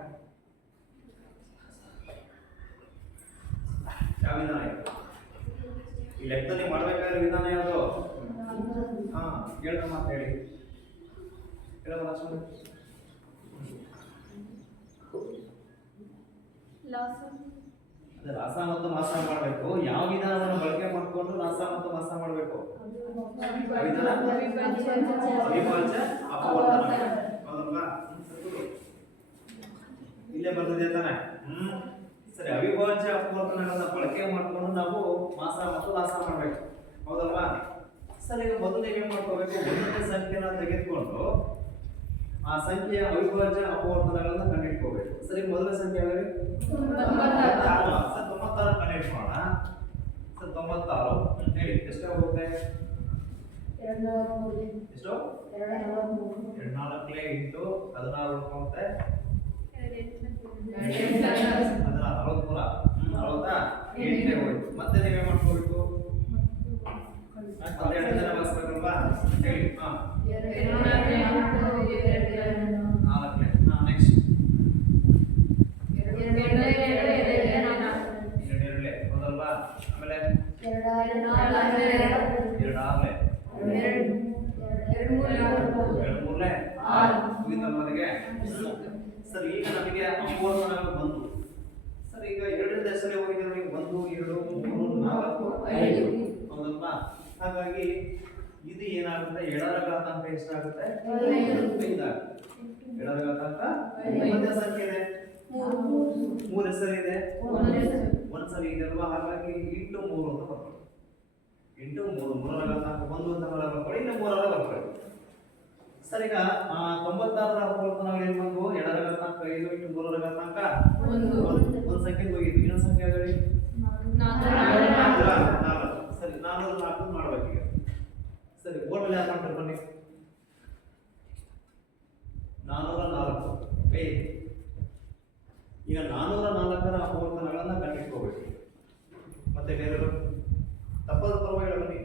ಯಾವ ವಿಧಾನ ಇದು? ಈ ಲೆಕ್ಕದಲ್ಲಿ ಮಾಡ್ಬೇಕಾದ್ರೆ ವಿಧಾನ ಯಾವುದು? ಹಾ, ಕೇಳ್ದ ಮಾತು ಹೇಳಿ. ಲಾಸ ಮತ್ತು ಮಾಸ ಮಾಡಬೇಕು. ಯಾವ ವಿಧಾನವನ್ನು ಬಳಕೆ ಮಾಡಿಕೊಂಡು ಲಾಸ ಮತ್ತು ಮಾಸ ಮಾಡಬೇಕು? ಅವಿಭಾಜ್ಯ ಅಪವರ್ತನ. ಹೌದಲ್ವಾ? ಇಲ್ಲೇ ಬರ್ತದೆ ತಾನೆ. ಸರಿ, ಅವಿಭಾಜ್ಯ ಅಪವರ್ತನಗಳನ್ನ ಬಳಕೆ ಮಾಡಿಕೊಂಡು ನಾವು ಮಾಸ ಮತ್ತು ಲಾಸ ಮಾಡಬೇಕು. ಹೌದಲ್ವಾ? ಸರ್ ಈಗ ಮೊದಲು ಏನ್ ಮಾಡ್ಕೋಬೇಕು? ಒಂದನೇ ಸಂಖ್ಯೆನ ತೆಗೆದುಕೊಂಡು ಆ ಸಂಖ್ಯೆಯ ಅವಿಭಾಜ್ಯ ಅಪವರ್ತನಗಳನ್ನ ಕಂಡುಹಿಡ್ಕೋಬೇಕು. ಸರಿ, ಮೊದಲನೇ ಸಂಖ್ಯೆ ಯಾವ್ದು? 96. ಸರ್ 96 ಕಂಡುಹಿಡ್ಕೋಣ. ಸರ್ 96 ಹೇಳಿ, ಎಷ್ಟು ಹೋಗುತ್ತೆ? ಎಷ್ಟು? 2 4 ಇಂಟು 16 ಹೋಗುತ್ತೆ 43. ಮತ್ತೆ ನೀವೇ ಮಾಡ್ಕೋಬೇಕು. ಮತ್ತೆ 2 ಜನ ಬಸ್ಬೇಕಲ್ವಾ? ಹೇಳಿ. ಹಾ, 4. ನೆಕ್ಸ್ಟ್ 2 ಹೌದಲ್ವಾ? ಆಮೇಲೆ 2 ಮುಗಿತಲ್ವನಿಗೆ. ಸರ್ ಈಗ ನಮಗೆ ಅಪವರ್ತನಗಳು ಬಂತು. ಸರ್ ಈಗ 2ರಿಂದ ಹೆಸರೇ ಹೋಗಿದೆ. 1 2 3 4 5 ಹೌದಲ್ವಾ? ಹಾಗಾಗಿ ಇದು ಏನಾಗುತ್ತೆ? 7ರ ಘಾತಾಂಕ ಎಷ್ಟಾಗುತ್ತೆ? 5 ಆಗುತ್ತೆ. 7ರ ಘಾತಾಂಕ ಮತ್ತೆ ಸಂಖ್ಯೆ ಇದೆ, 3 ಹೆಸರಿದೆ, 1 ಸರಿ ಇದೆ ಅಲ್ವಾ? ಹಾಗಾಗಿ ಇಂಟು 3 ಅಂತ ಬರ್ತದೆ. ಇಂಟು 3, 3ರ ಘಾತಾಂಕ 1 ಅಂತ ಬರ್ಕೊಳ್ಳಿ. ಇನ್ನು 3ರ ಬರ್ಕೊಳ್ಳಿ. ಸರ್ ಈಗ 96ರ ಅಪವರ್ತನಗಳು ಏನು ಬಂದು? 7ರ ಘಾತಾಂಕ 5 ಇಂಟು 3ರ ಘಾತಾಂಕ 1 ಸಂಖ್ಯೆ ಹೋಗಿದ್ದು. ಇನ್ನೊಂದು ಸಂಖ್ಯೆ ಆಗಲಿ 4. ಸರಿ, 404 ಮಾಡ್ಬೇಕು ಈಗ. ಸರಿ, ಬೋರ್ಡಲ್ಲಿ ಯಾರು ಮಾಡ್ತಾರೆ ಬನ್ನಿ. 404. ಈಗ 404ರ ಅಪವರ್ತನಗಳನ್ನ ಕಂಡುಹಿಡ್ಕೋಬೇಕು. ಮತ್ತೆ ಬೇರೆ ತಪ್ಪದ ಪರವಾಗಿ ಬನ್ನಿ.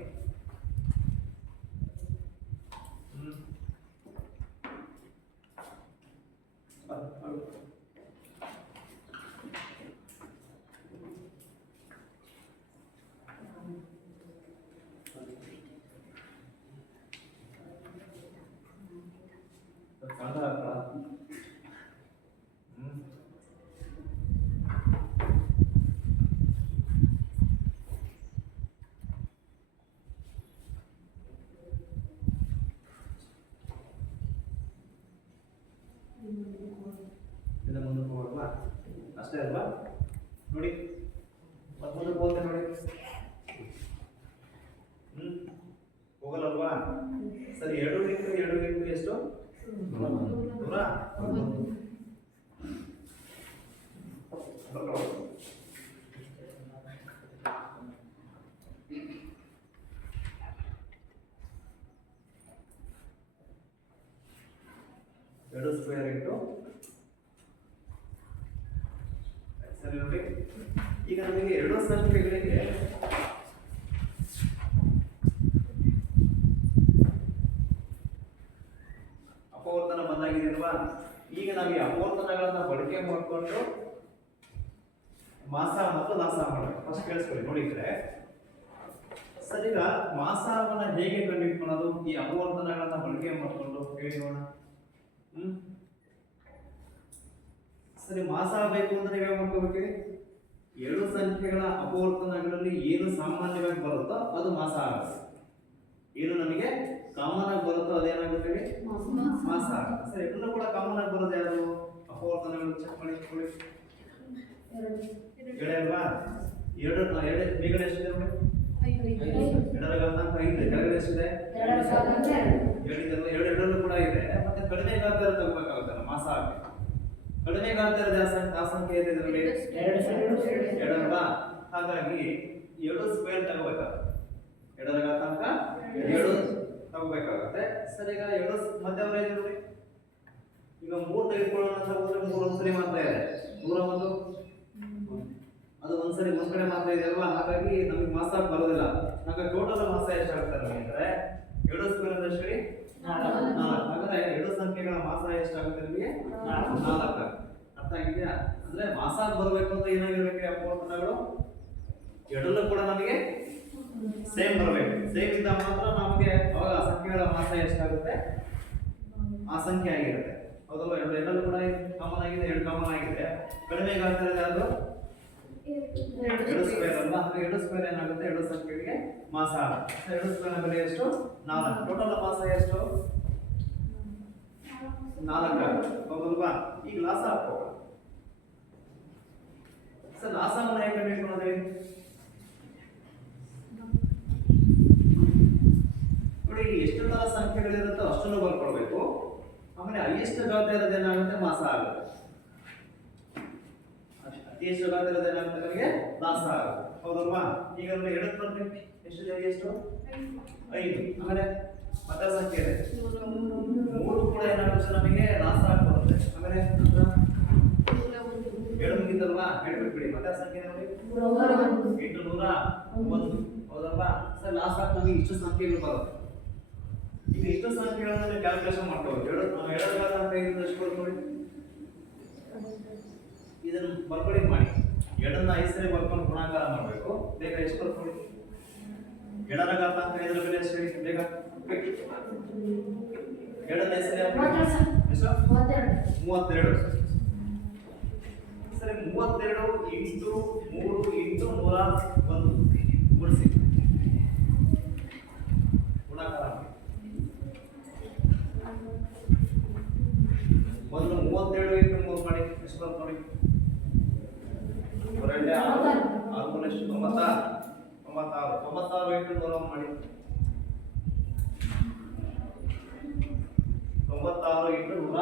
ಹೌದಲ್ವಾ? ಸರಿ, 2 ಇಂಟು 2 ಇಂಟು ಎಷ್ಟು? 100. ಎರಡು ಸ್ಕ್ವೇರ್ ಇಂಟು, ಸರಿ ನೋಡಿ. ಈಗ ನಮಗೆ ಎರಡು ಸಂಖ್ಯೆಗಳಿಗೆ ಅಪವರ್ತನ ಬಂದಾಗಿದೆ ಅಲ್ವಾ? ಈಗ ನಾವು ಈ ಅಪವರ್ತನಗಳನ್ನ ಬಳಕೆ ಮಾಡಿಕೊಂಡು ಮಾಸ ಮತ್ತು ಲಾಸ ಮಾಡಬೇಕು. ಫಸ್ಟ್ ಕೇಳಿಸ್ಕೊಳ್ಳಿ ನೋಡಿದ್ರೆ. ಸರ್, ಈಗ ಮಾಸವನ್ನ ಹೇಗೆ ಕಂಡುಹಿಡ್ಕೊಳ್ಳೋದು? ಈ ಅಪವರ್ತನಗಳನ್ನ ಬಳಕೆ ಮಾಡಿಕೊಂಡು ಹೇಳಿ ನೋಡೋಣ. ಸರಿ, ಮಾಸ ಬೇಕು ಅಂದ್ರೆ ನೀವೇ ಮಾಡ್ಕೋಬೇಕಿದೆ. ಎರಡು ಸಂಖ್ಯೆಗಳ ಅಪವರ್ತನಗಳಲ್ಲಿ ಏನು ಸಾಮಾನ್ಯವಾಗಿ ಬರುತ್ತೋ ಅದು ಮಾಸ ಆಗುತ್ತೆ. ಏನು ನಮಗೆ ಕಾಮನ್ ಆಗಿ ಬರುತ್ತೋ ಅದೇನಾಗುತ್ತೆ? ಮಾಸ ಆಗುತ್ತೆ. ಸರಿ, ಎಲ್ಲರೂ ಕೂಡ ಕಾಮನ್ ಆಗಿ ಬರೋದು ಯಾವುದು? ಅಪವರ್ತನಗಳು ಚೆಕ್ ಮಾಡಿಕೊಳ್ಳಿ. ಅಲ್ವಾ? ಎರಡು ಮೇಲ್ಗಡೆ ಎಷ್ಟಿದೆ ನೋಡಿ? 2 ಘಾತಾಂಕ 5. ಕೆಳಗಡೆ ಎಷ್ಟಿದೆ? 2 ಎರಡರಲ್ಲೂ ಕೂಡ ಇದೆ. ಮತ್ತೆ ಕಡಿಮೆ ಗಾತ್ರ ತಗೋಬೇಕಾಗುತ್ತೆ ಮಾಸ ಆಗಿ. ಕಡಿಮೆ ಗಾತ್ರದ ಆ ಸಂಖ್ಯೆ ಇದೆ ಇದರಲ್ಲಿ 2 ಅಲ್ವಾ? ಹಾಗಾಗಿ 2 ಸ್ಕ್ವೇರ್ ತಗೋಬೇಕಾಗುತ್ತೆ. 2 ರ ಘಾತಾಂಕ 7 ತಗೋಬೇಕಾಗುತ್ತೆ. ಸರಿ, ಈಗ 2 ಮಧ್ಯಮ ಇದೆ ನೋಡಿ. ಈಗ 3 ತೆಗೆದುಕೊಳ್ಳೋಣ ಅಂತ ಹೋದ್ರೆ 3 ಒಂದ್ಸರಿ ಮಾತ್ರ ಇದೆ. 101 ಅದು ಒಂದ್ಸರಿ ಒಂದ್ ಕಡೆ ಮಾತ್ರ ಇದೆ ಅಲ್ವಾ? ಹಾಗಾಗಿ ನಮಗೆ ಮಾಸ ಬರೋದಿಲ್ಲ. ಹಾಗಾಗಿ ಟೋಟಲ್ ಮಾಸ ಎಷ್ಟಾಗುತ್ತೆ ನಮಗೆ ಅಂದ್ರೆ 2 ಸ್ಕ್ವೇರ್ ಅಂದ್ರೆ ಎಷ್ಟು? 4. ಹಾಗಾದ್ರೆ 2 ಸಂಖ್ಯೆಗಳ ಮಾಸ ಎಷ್ಟಾಗುತ್ತೆ ನಮಗೆ? 4. ಅರ್ಥ ಆಗಿದೆಯಾ? ಅಂದ್ರೆ ಮಾಸ ಬರಬೇಕು ಅಂತ ಏನಾಗಿರ್ಬೇಕು? ಅಪವರ್ತನಗಳು ಎರಡಲ್ಲೂ ಕೂಡ ನಮಗೆ ಸೇಮ್ ಬರಬೇಕು. ಸೇಮ್ ಇದ್ದ ಮಾತ್ರ ನಮಗೆ ಅವಾಗ ಸಂಖ್ಯೆಗಳ ಮಾಸ ಎಷ್ಟಾಗುತ್ತೆ? ಆ ಸಂಖ್ಯೆ ಆಗಿರುತ್ತೆ. ಹೌದಲ್ವಾ? ಎರಡಲ್ಲೂ ಕೂಡ ಕಾಮನ್ ಆಗಿದೆ. 2 ಕಾಮನ್ ಆಗಿದೆ. ಕಡಿಮೆ ಗಾತ್ರದ ಯಾವುದು? 2 ಸ್ಕ್ವೇರ್ ಅಲ್ವಾ? 2 ಸ್ಕ್ವೇರ್ ಏನಾಗುತ್ತೆ? 2 ಸಂಖ್ಯೆಗಳಿಗೆ ಮಾಸ ಆಗುತ್ತೆ. 2 ಸ್ಕ್ವೇರ್ ನ ಬೆಲೆ ಎಷ್ಟು? 4. ಟೋಟಲ್ ಮಾಸ ಎಷ್ಟು? 4 ಆಗುತ್ತೆ. ಹೌದಲ್ವಾ? ಈಗ ಲಾಸ ಹಾಕೋಣ. ಸರ್, ಲಾಸವನ್ನು ಹೇಗೆ ಕಂಡುಹಿಡ್ಕೊಳ್ಳೋದು? ನೋಡಿ, ಎಷ್ಟು ತರ ಸಂಖ್ಯೆಗಳಿರುತ್ತೋ ಅಷ್ಟನ್ನು ಬರ್ಕೊಳ್ಬೇಕು. ಆಮೇಲೆ ಹೈಯೆಸ್ಟ್ ಗಾತ್ರ ಇರೋದು ಏನಾಗುತ್ತೆ? ಮಾಸ ಆಗುತ್ತೆ. ಅತಿ ಹೆಚ್ಚು ಗಾತ್ರ ಇರೋದು ಏನಾಗುತ್ತೆ? ನಮಗೆ ಲಾಸ ಆಗುತ್ತೆ. ಹೌದಲ್ವಾ? ಈಗ ನೋಡಿ, 2 ಬಂದ್ರೆ ಎಷ್ಟಿದೆ? ಎಷ್ಟು? 5. ಆಮೇಲೆ ಮತ್ತೆ ಸಂಖ್ಯೆ ಇದೆ 3 ಕೂಡ ಏನಾಗುತ್ತೆ? ನಮಗೆ ಲಾಸ ಆಗ್ಬರುತ್ತೆ. ಆಮೇಲೆ 7 ಮುಗಿದಲ್ವಾ? 7 ಬಿಡಿ. ಮತ್ತೆ ಸಂಖ್ಯೆ ನೋಡಿ 801. ಹೌದಲ್ವಾ? ಸರ್, ಲಾಸ್ ಆಗಿ ನಮಗೆ ಇಷ್ಟು ಸಂಖ್ಯೆಗಳು ಬರುತ್ತೆ. ಈಗ ಇಷ್ಟು ಸಂಖ್ಯೆಗಳನ್ನ ಕ್ಯಾಲ್ಕುಲೇಷನ್ ಮಾಡ್ಕೋಬೇಕು. 7 ಘಾತಾಂಕ 5 ಎಷ್ಟು ಬರ್ಕೊಳ್ಳಿ? ಇದನ್ನು ಬರ್ಕೊಳ್ಳಿ ಮಾಡಿ. 2ನ್ನ 5 ಸರಿ ಬರ್ಕೊಂಡು ಗುಣಾಕಾರ ಮಾಡಬೇಕು. ಬೇಗ ಎಷ್ಟು ಬರ್ಕೊಳ್ಳಿ? 7 ರ ಘಾತಾಂಕ 5 ರ ಬೆಲೆ ಎಷ್ಟು ಹೇಳಿ? ಬೇಗ 7ನ್ನ 5 ಸರಿ ಎಷ್ಟು? 32. ಸರಿ, 32 ಇಂಟು 3 ಇಂಟು 101 ಗುಣಿಸಿ ಗುಣಾಕಾರ ಮಾಡಿ. ಮೊದಲು 37 ಇಂಟು 3 ಮಾಡಿ. ಎಷ್ಟು ಬರುತ್ತೆ ನೋಡಿ? 2 6 ಎಷ್ಟು? 96 ಇಂಟು 101 ಮಾಡಿ. 96 ಇಂಟು 101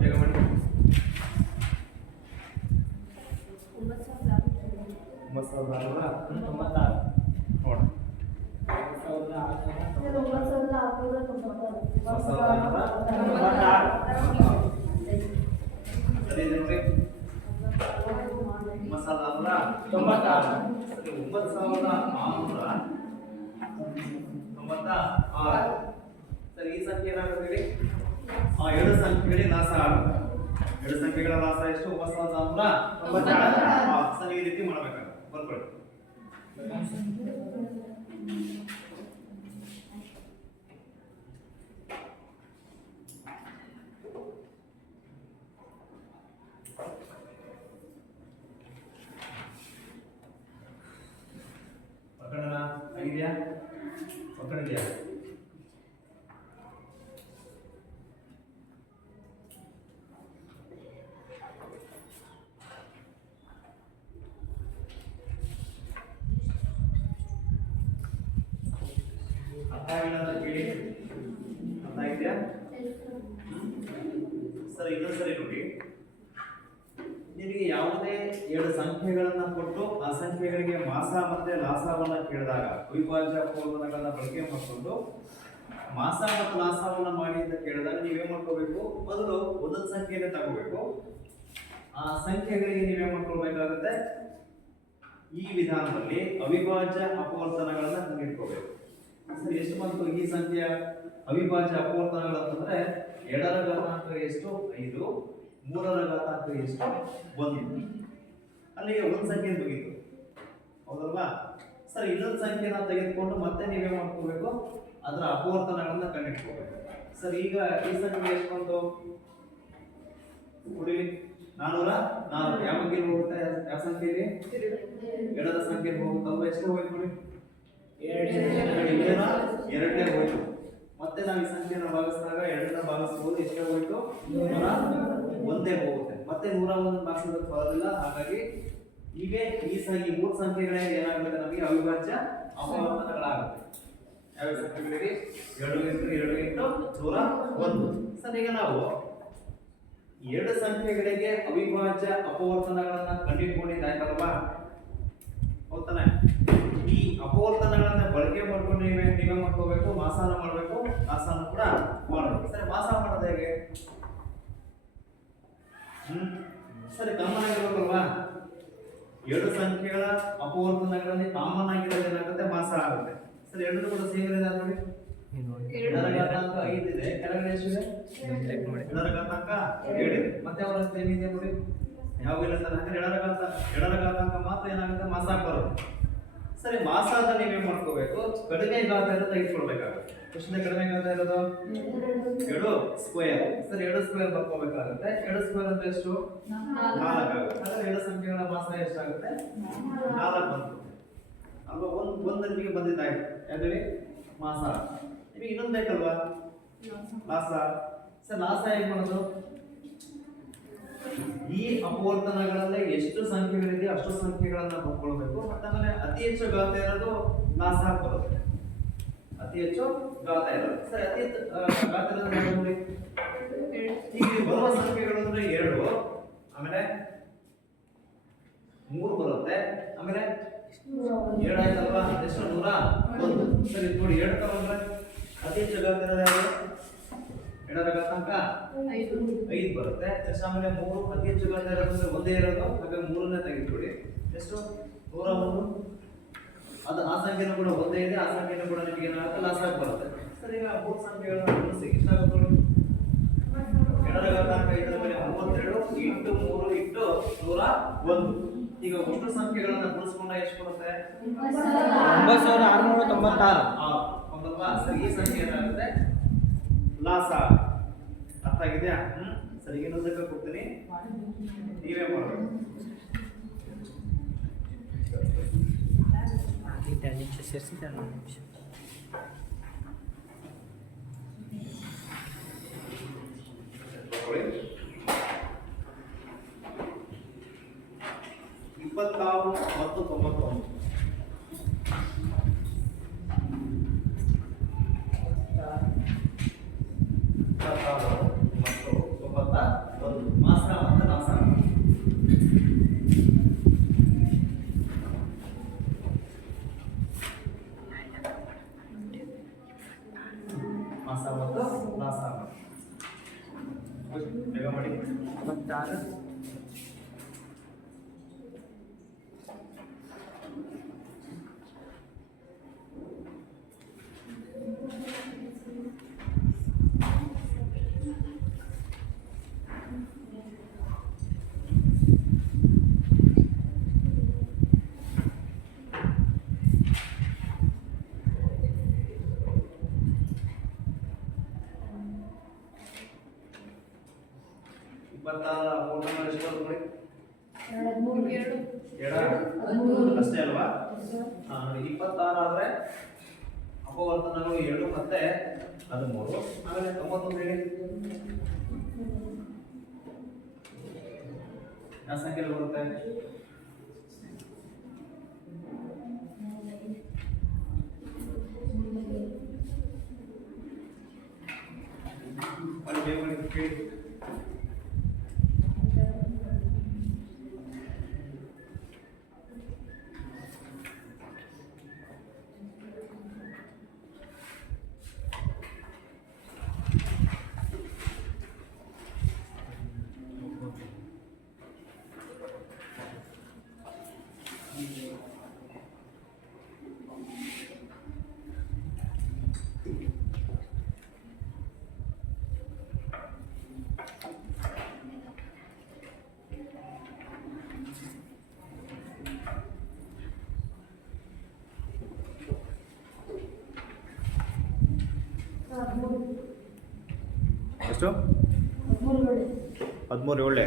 ಬೇಗ ಮಾಡಿ. 9696 ನೋಡಿ. 9696 ಸರಿ ಇದೆ ನೋಡಿ. 9696 ಸರಿ, ಈ ಸಂಖ್ಯೆ ಏನಾಗುತ್ತೆ? 2 ಸಂಖ್ಯೆಗಳಿಗೆ ಲಾಸ ಆಗುತ್ತೆ. 2 ಸಂಖ್ಯೆಗಳ ಲಾಸ ಎಷ್ಟು? 9696. ಸರಿ, ಈ ರೀತಿ ಮಾಡಬೇಕಾಗುತ್ತೆ. ಬರ್ಕೊಳ್ಳಿ. ಪಕ್ಕಣ ಆಗಿದೆಯಾ? ಪಕ್ಕಣಿದೆಯಾ? ಆಗಿಲ್ಲ ಅಂತ ಕೇಳಿ ಅರ್ಥ ಆಗಿದೆಯಾ? ಸರಿ ಇನ್ನೊಂದು ಸರಿ ನೋಡಿ, ನಿಮಗೆ ಯಾವುದೇ 2 ಸಂಖ್ಯೆಗಳನ್ನ ಕೊಟ್ಟು ಆ ಸಂಖ್ಯೆಗಳಿಗೆ ಮಾಸ ಮತ್ತೆ ಲಾಸವನ್ನ ಕೇಳಿದಾಗ ಅವಿಭಾಜ್ಯ ಅಪವರ್ತನಗಳನ್ನ ಬಳಕೆ ಮಾಡಿಕೊಂಡು ಮಾಸ ಮತ್ತು ಲಾಸವನ್ನ ಮಾಡಿ ಅಂತ ಕೇಳಿದಾಗ ನೀವೇನ್ ಮಾಡ್ಕೋಬೇಕು, ಮೊದಲು ಒಂದೊಂದು ಸಂಖ್ಯೆಯನ್ನು ತಗೋಬೇಕು. ಆ ಸಂಖ್ಯೆಗಳಿಗೆ ನೀವೇನ್ ಮಾಡ್ಕೊಳ್ಬೇಕಾಗುತ್ತೆ, ಈ ವಿಧಾನದಲ್ಲಿ ಅವಿಭಾಜ್ಯ ಅಪವರ್ತನಗಳನ್ನ ಕಂಡುಹಿಡ್ಕೋಬೇಕು. ಸರಿ, ಎಷ್ಟು ಬಂತು ಈ ಸಂಖ್ಯೆಯ ಅವಿಭಾಜ್ಯ ಅಪವರ್ತನಗಳು ಅಂತಂದ್ರೆ 2ರ ಘಾತಾಂಕ ಎಷ್ಟು 5, 3ರ ಘಾತಾಂಕ ಎಷ್ಟು 1. ಅಲ್ಲಿಗೆ ಒಂದು ಸಂಖ್ಯೆ ಮುಗೀತು, ಹೌದಲ್ವಾ? ಸರಿ, ಇನ್ನೊಂದು ಸಂಖ್ಯೆನ ತೆಗೆದುಕೊಂಡು ಮತ್ತೆ ನೀವೇ ಮಾಡ್ಕೋಬೇಕು, ಅದರ ಅಪವರ್ತನಗಳನ್ನ ಕಂಡುಹಿಡ್ಕೋಬೇಕು. ಸರಿ, ಈಗ ಈ ಸಂಖ್ಯೆ ಎಷ್ಟು ಬಂತು ನೋಡಿ, 404. ಯಾವ ಸಂಖ್ಯೆಗೆ ಹೋಗುತ್ತೆ? ಯಾವ ಸಂಖ್ಯೆಗೆ? 2ರ ಸಂಖ್ಯೆಗೆ ಹೋಗುತ್ತಲ್ವಾ? ಎಷ್ಟು ಹೋಯ್ತು ನೋಡಿ, 2ನೇ ಹೋಯ್ತು. ಮತ್ತೆ ನಾವು ಈ ಸಂಖ್ಯೆಯನ್ನು ಭಾಗಿಸಿದಾಗ 2ನ್ನ ಭಾಗಿಸಬಹುದು, ಎಷ್ಟೇ ಹೋಯ್ತು 101 ಹೋಗುತ್ತೆ. ಮತ್ತೆ 101 ಭಾಗಿಸೋದಕ್ಕೆ ಬರೋದಿಲ್ಲ. ಹಾಗಾಗಿ ಈಗ ಈ 3 ಸಂಖ್ಯೆಗಳೇ ಏನಾಗುತ್ತೆ, ನಮಗೆ ಅವಿಭಾಜ್ಯ ಅಪವರ್ತನಗಳಾಗುತ್ತೆ. ಯಾವ ಸಂಖ್ಯೆಗಳಿಗೆ? 2 × 2 × 101. ಸರ್, ಈಗ ನಾವು 2 ಸಂಖ್ಯೆಗಳಿಗೆ ಅವಿಭಾಜ್ಯ ಅಪವರ್ತನಗಳನ್ನ ಕಂಡುಹಿಡ್ಕೊಂಡಿದ್ದಾಯ್ತಲ್ವಾ? ಹೌದಾನೆ? ಈ ಅಪವರ್ತನಗಳನ್ನ ಬಳಕೆ ಮಾಡ್ಕೊಂಡು ನೀವೇ ಮಾಡ್ಕೋಬೇಕು, ಮಾಸಾನ ಮಾಡಬೇಕು, ಲಾಸಾನ ಕೂಡ ಮಾಡಬೇಕು. ಸರಿ, ಮಾಸ ಮಾಡೋದು ಹೇಗೆ? ಸರಿ, ಕಾಮನ್ ಆಗಿರ್ಬೇಕಲ್ವಾ? 2 ಸಂಖ್ಯೆಗಳ ಅಪವರ್ತನಗಳಲ್ಲಿ ಕಾಮನ್ ಆಗಿರೋದು ಏನಾಗುತ್ತೆ, ಮಾಸ ಆಗುತ್ತೆ. ಸರಿ, 2 ಕೂಡ ಸೇರಿದೆ ನೋಡಿ, 2ರ ಘಾತಾಂಕ 5 ಇದೆ, ಕೆಳಗಡೆ ಎಷ್ಟಿದೆ? 2ರ ಘಾತಾಂಕ 7 ಇದೆ. ಮತ್ತೆ ಅವರ ಸೇಮ್ ಇದೆ ನೋಡಿ, ಯಾವ ಇಲ್ಲ ಸರ್? ಹಾಗಾದ್ರೆ 2ರ ಘಾತಾಂಕ ಮಾತ್ರ ಏನಾಗುತ್ತೆ, ಮಾಸ ಬರುತ್ತೆ. ಸರಿ, ಮಾಸ ಅಂತ ನೀವೇನ್ ಮಾಡ್ಕೋಬೇಕು, ಕಡಿಮೆ ಘಾತ ಇರೋದು ತೆಗೆದುಕೊಳ್ಬೇಕಾಗುತ್ತೆ. ಎಷ್ಟನೇ ಕಡಿಮೆ ಘಾತ ಇರೋದು? 2 ಸ್ಕ್ವೇರ್. ಸರಿ, 2 ಸ್ಕ್ವೇರ್ ಬರ್ಕೋಬೇಕಾಗುತ್ತೆ. 2 ಸ್ಕ್ವೇರ್ ಅಂದ್ರೆ ಎಷ್ಟು? 4 ಆಗುತ್ತೆ. ಹಾಗಾದ್ರೆ 2 ಸಂಖ್ಯೆಗಳ ಮಾಸ ಎಷ್ಟಾಗುತ್ತೆ? 4 ಬಂತು ಅಲ್ವಾ? ಒಂದು ನಿಮಗೆ ಬಂದಿದ್ದಾಯ್ತು. ಯಾವ್ದು ಮಾಸ. ನಿಮಗೆ ಇನ್ನೊಂದು ಬೇಕಲ್ವಾ, ಲಾಸ. ಸರ್, ಲಾಸ ಹೇಗೆ ಮಾಡೋದು? ಈ ಅಪವರ್ತನಗಳಲ್ಲಿ ಎಷ್ಟು ಸಂಖ್ಯೆಗಳಿದೆ ಅಷ್ಟು ಸಂಖ್ಯೆಗಳನ್ನ ಬರ್ಕೊಳ್ಬೇಕು. ಮತ್ತೆ ಆಮೇಲೆ ಅತಿ ಹೆಚ್ಚು ಘಾತ ಇರೋದು ಲಾಸ ಬರುತ್ತೆ. ಅತಿ ಹೆಚ್ಚು ಘಾತ ಇರೋದು. ಸರಿ, ಅತಿ ಹೆಚ್ಚು ಘಾತ ಇರೋದು ನೋಡಿ, ಈಗ ಬರುವ ಸಂಖ್ಯೆಗಳು ಅಂದ್ರೆ 2, ಆಮೇಲೆ 3 ಬರುತ್ತೆ, ಆಮೇಲೆ 7 ಆಯ್ತಲ್ವಾ? ಎಷ್ಟು? 101. ಸರಿ ನೋಡಿ, 2 ತಗೊಂಡ್ರೆ ಅತಿ ಹೆಚ್ಚು ಘಾತ ಇರೋದು ಯಾವುದು? 2ರ ಘಾತಾಂಕ 5 ಬರುತ್ತೆ. ಆಮೇಲೆ 3 ಅತಿ ಹೆಚ್ಚು ಘಾತ ಇರೋದು ಒಂದೇ ಇರೋದು, ಹಾಗೆ 3ನೇ ತೆಗೆದುಕೊಳ್ಳಿ. ಎಷ್ಟು? 101. ಅದು ಆ ಸಂಖ್ಯೆನೂ ಕೂಡ ಒಂದೇ ಇದೆ, ಆ ಸಂಖ್ಯೆನೂ ಕೂಡ ನಿಮಗೆ ಏನಾಗುತ್ತೆ, ಲಾಸ್ ಆಗಿ ಬರುತ್ತೆ. ಸರಿ, ಈಗ 3 ಸಂಖ್ಯೆಗಳನ್ನು ಗುಣಿಸಿ ಎಷ್ಟಾಗುತ್ತೆ ನೋಡಿ, 2ರ ಘಾತಾಂಕ 5 ಮೇಲೆ 32 ಇಂಟು 3 ಇಂಟು 101. ಈಗ ಒಟ್ಟು ಸಂಖ್ಯೆಗಳನ್ನ ಗುಣಿಸ್ಕೊಂಡ್ರೆ ಎಷ್ಟು ಬರುತ್ತೆ? 9696. ಹೌದಲ್ವಾ? ಸರಿ, ಈ ಸಂಖ್ಯೆ ಏನಾಗುತ್ತೆ, ಲಾಸ. ಅರ್ಥ ಆಗಿದೆಯಾ? ಸರಿ, ಇನ್ನೊಂದಕ್ಕೆ ಕೊಡ್ತೀನಿ, ನೀವೇ ಮಾಡಬೇಕು. ಸೇರಿಸಿದ್ರೆ 2 ನಿಮಿಷ. ತಗೊಳ್ಳಿ. 26 ಮತ್ತು 99. ಮತ್ತು 91 ಮಾಸ ಮತ್ತು ಲಾಸ. ಮಾಸ ಮತ್ತು ಲಾಸ ಬೇಗ ಮಾಡಿ. 26 ಪೂರ್ಣ ಎಷ್ಟು ನೋಡಿ, 2 ಅಷ್ಟೇ ಅಲ್ವಾ? ನೋಡಿ, 26 ಆದ್ರೆ ಅಪವರ್ತನಗಳು 7 ಮತ್ತೆ 13. ಆಮೇಲೆ 91 ಹೇಳಿ, ಯಾವ ಸಂಖ್ಯೆಯಲ್ಲಿ ಬರುತ್ತೆ? 2 ಎಷ್ಟು 13 ಏಳೆ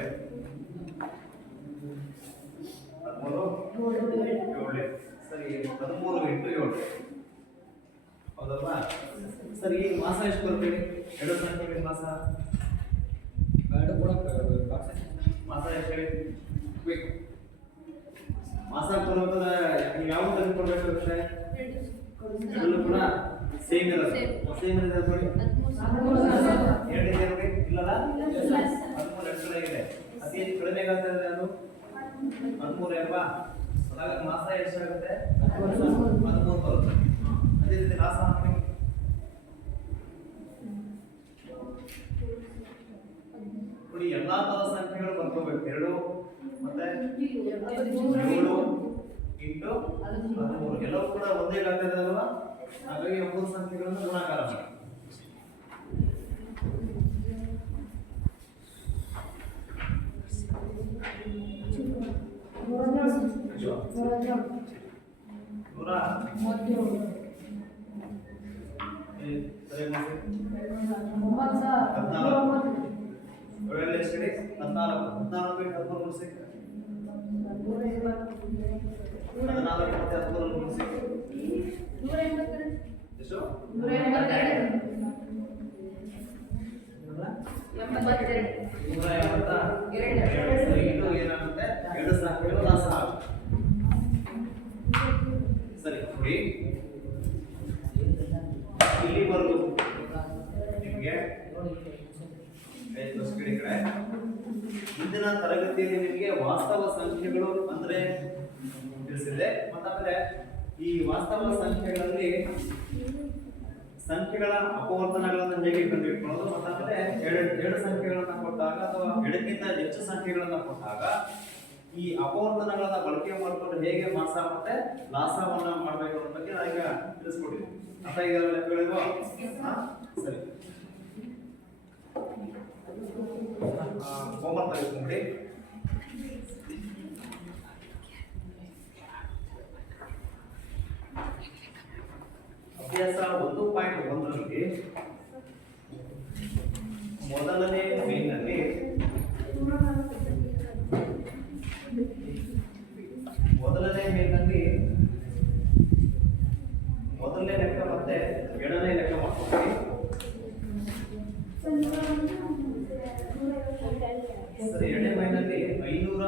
13 ಏಳೆ ಸರಿ 13 ಇಂಟು 7 ಹೌದಲ್ವಾ ಸರಿ ಈಗ ಮಾಸ ಎಷ್ಟು ಬರುತ್ತೆ ಎರಡು ಸಂಖ್ಯೆಗಳ ಮಾಸ ಮಾಸ ಎಷ್ಟು ಹೇಳಿ ಬೇಕು ಮಾಸ ಬರುತ್ತದ ನೀವು ಯಾವ ತೆಗೆದುಕೊಳ್ಬೇಕು ವಿಷಯ ಎರಡೂ ಕೂಡ ಸೇಮ್ ಇರೋದು ಸೇಮ್ ಇರೋದು ನೋಡಿ ಎರಡಿದೆ ನೋಡಿ ಇಲ್ಲಲ್ಲ 13 ಎರಡು ಕಡೆ ಇದೆ ಅತಿ ಹೆಚ್ಚು ಕಡಿಮೆ ಆಗ್ತಾ ಇದೆ ಅದು 13 ಅಲ್ವಾ ಅದಾಗ ಮಾಸ ಎಷ್ಟಾಗುತ್ತೆ 13 ಬರುತ್ತೆ ಅದೇ ರೀತಿ ಲಾಸ ಹಾಕಿ ನೋಡಿ ಎಲ್ಲಾ ತರ ಸಂಖ್ಯೆಗಳು ಬರ್ಕೋಬೇಕು 2 ಮತ್ತೆ 7 ಇಂಟು 13 ಎಲ್ಲವೂ ಕೂಡ ಒಂದೇ ಗಾತ್ರ ಇದೆ ಅಲ್ವಾ ಹಾಗಾಗಿ 9 ಸಂಖ್ಯೆಗಳನ್ನು ಗುಣಾಕಾರ ಮಾಡಿ ಎರಡು ಸಂಖ್ಯೆಗಳು ಲಾಸ ಆಗುತ್ತೆ ಸರಿ ನೋಡಿ ಇಲ್ಲಿವರೆಗೂ ನಿಮಗೆ ಇಂದಿನ ತರಗತಿಯಲ್ಲಿ ನಿಮಗೆ ವಾಸ್ತವ ಸಂಖ್ಯೆಗಳು ಅಂದ್ರೆ ತಿಳಿಸಿದೆ ಮತ್ತಾಮೇಲೆ ಈ ವಾಸ್ತವ ಸಂಖ್ಯೆಗಳಲ್ಲಿ ಸಂಖ್ಯೆಗಳ ಅಪವರ್ತನಗಳನ್ನು ಹೇಗೆ ಕಂಡುಹಿಡ್ಕೊಳ್ಳೋದು ಮತ್ತಾಮೇಲೆ ಎರಡು ಸಂಖ್ಯೆಗಳನ್ನ ಕೊಟ್ಟಾಗ ಅಥವಾ ಎರಡಕ್ಕಿಂತ ಹೆಚ್ಚು ಸಂಖ್ಯೆಗಳನ್ನ ಕೊಟ್ಟಾಗ ಈ ಅಪವರ್ತನಗಳನ್ನ ಬಳಕೆ ಮಾಡಿಕೊಂಡು ಹೇಗೆ ಮಾಸ ಮತ್ತೆ ಲಾಸವನ್ನ ಮಾಡಬೇಕು ಅನ್ನೋ ಬಗ್ಗೆ ನಾನೀಗ ತಿಳಿಸ್ಕೊಡ್ತೀನಿ ಅರ್ಥ ಇದೆಯಲ್ಲ ಲೆಕ್ಕಗಳಿಗೂ ಸರಿ ಹೋಮ್ವರ್ಕ್ ತೆಗೆದುಕೊಂಡ್ಬಿಡಿ ಅಭ್ಯಾಸ 1.1ರಲ್ಲಿ ಮೊದಲನೇ ಮೇನ್ನಲ್ಲಿ ಮೊದಲನೇ ಲೆಕ್ಕ ಮತ್ತೆ ಎರಡನೇ ಲೆಕ್ಕ ಮಾಡ್ತೀವಿ ಸರಿ ಎರಡನೇ ಮೇನ್ನಲ್ಲಿ 510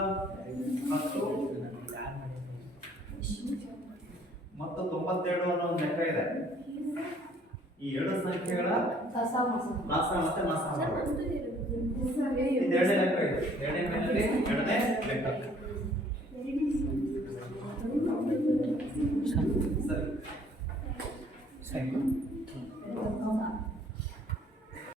ಮತ್ತು 92 ಅನ್ನೋ ಒಂದು ಲೆಕ್ಕ ಇದೆ ಈ ಎರಡು ಸಂಖ್ಯೆಗಳ ಲಾಸ ಮತ್ತೆ ಮಾಸ ಮಾಡಬೇಕು ಇದು ಎರಡನೇ ಲೆಕ್ಕ ಇದೆ ಎರಡನೇ ಮೇನ್ನಲ್ಲಿ ಎರಡನೇ ಲೆಕ್ಕ ಸರಿ ಸರಿ